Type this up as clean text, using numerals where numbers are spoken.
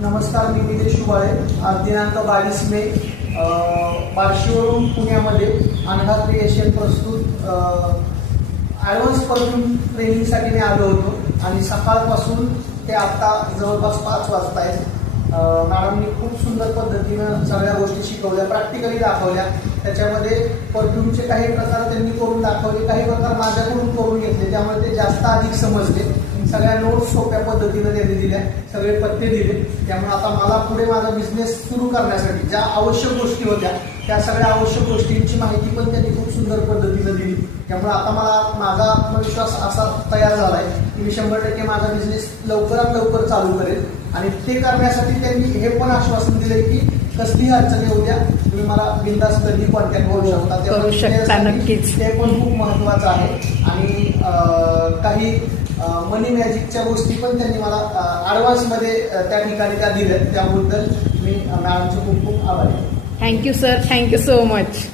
नमस्कार, मी निलेश शुभाळे. आज दिनांक 22 मे बार्शीवरून पुण्यामध्ये अनघा क्रिएशन प्रस्तुत ॲडव्हान्स परफ्यूम ट्रेनिंगसाठी मी आलो होतो आणि सकाळपासून ते आत्ता जवळपास 5 वाजता आहेत. मॅडमनी खूप सुंदर पद्धतीनं सगळ्या गोष्टी शिकवल्या, प्रॅक्टिकली दाखवल्या. त्याच्यामध्ये परफ्यूमचे काही प्रकार त्यांनी करून दाखवले, काही प्रकार माझ्याकडून करून घेतले, त्यामुळे ते जास्त अधिक समजले. सगळ्या नोट्स सोप्या पद्धतीनं त्यांनी दिल्या, सगळे पत्ते दिले. त्यामुळे आता मला पुढे माझा बिझनेस सुरू करण्यासाठी ज्या आवश्यक गोष्टी होत्या त्या सगळ्या आवश्यक गोष्टींची माहिती पण त्यांनी खूप सुंदर पद्धतीनं दिली. त्यामुळे आता मला माझा आत्मविश्वास असा तयार झाला आहे की मी 100% माझा बिझनेस लवकरात लवकर चालू करेल. आणि ते करण्यासाठी त्यांनी हे पण आश्वासन दिले की कसलीही अडचण येऊ द्या, तुम्ही मला बिनधास्त कधी कॉन्टॅक्ट करू शकता. नक्कीच ते पण खूप महत्वाचं आहे. आणि काही मनी मॅजिकच्या गोष्टी पण त्यांनी मला ॲडव्हान्समध्ये त्या ठिकाणी त्या दिल्या. त्याबद्दल मी मॅडमचे खूप खूप आभारी आहे. Thank you sir, thank you so much.